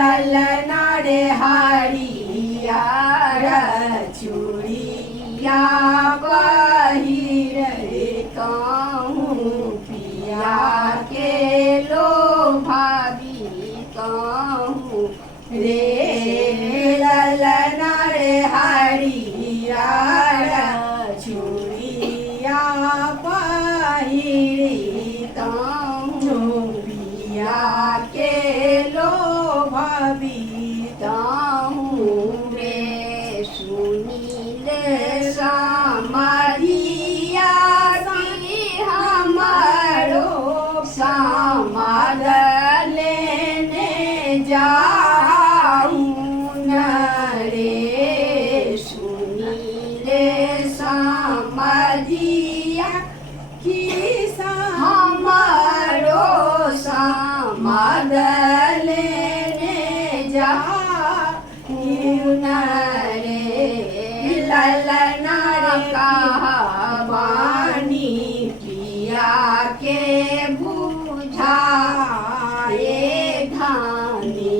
ललना रे हरियर चूड़िया पहिर रे कहूँ पिया के लोभावी कहूँ रे ललना रे हरियर चूड़िया पहिरी कहूँ पिया के लोभावी कहूँ रे सुनीले समाधिया की हमारो समाद लेने जाऊँ न रे सुनीले समाधिया की हमारो समाद लेने जाऊँ न रे ललना कहावानी पिया के बुझाए धानी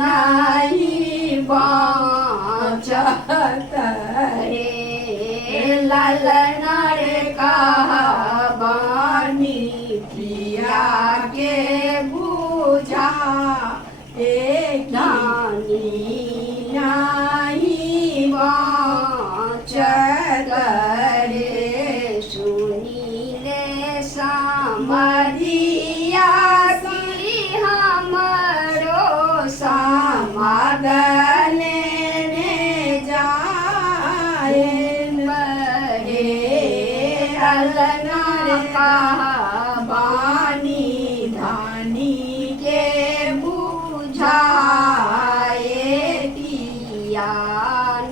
नहीं बाँचत रे ललना रे कहावानी पिया के बुझाए धानी नहीं बाँचत रे सुनीले समाधिया की हमरो समाद लेने जाए रे ललना कहावानी धानी के बुझाए पिया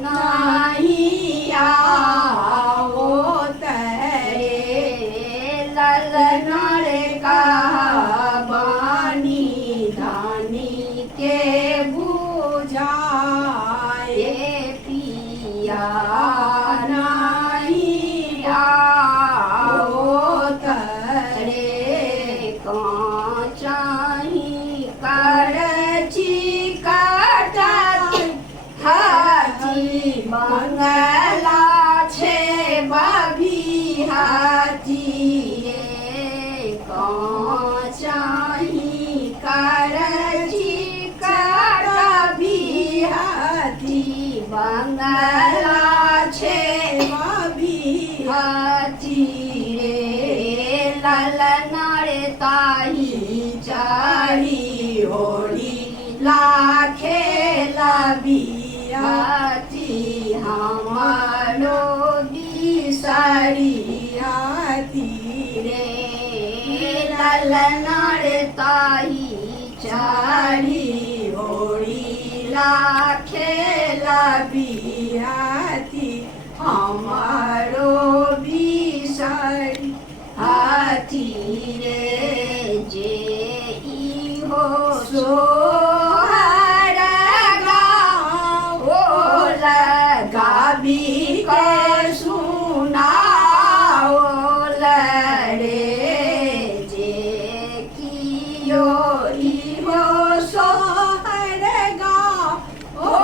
नहीं आओ तरे ललना रे कहावानी धानी के बुझाए पिया नहीं आओ तरे काँचाही करची काटत हाथी मंगला छे बाभी हाथी रे काँचाही करची काटबी हाथी मंगला छे बाभी हाथी रे ललना रे ताही चारी होली लाखे लाबी हाथी हमारो बिसारी हाथी रे ललना रे ताही चारी होली लाखे लाबी हाथी हमारो बिसारी हाथी रे जे इहो सोहर गाओ लगाबी के सुनाओ रे जे कियो इहो सोहर गाओ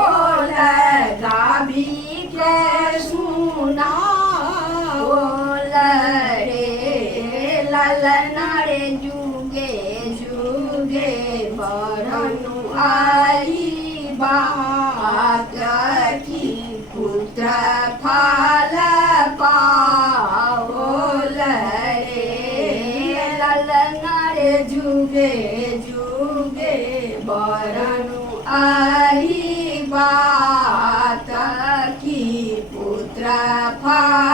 लगाबी के सुनाओ रे ललना रे जुगे जुगे बरनु आई बात की पुत्र फल पाओ रे ललना रे जुगे जुगे बरनु आई बात की पुत्र फल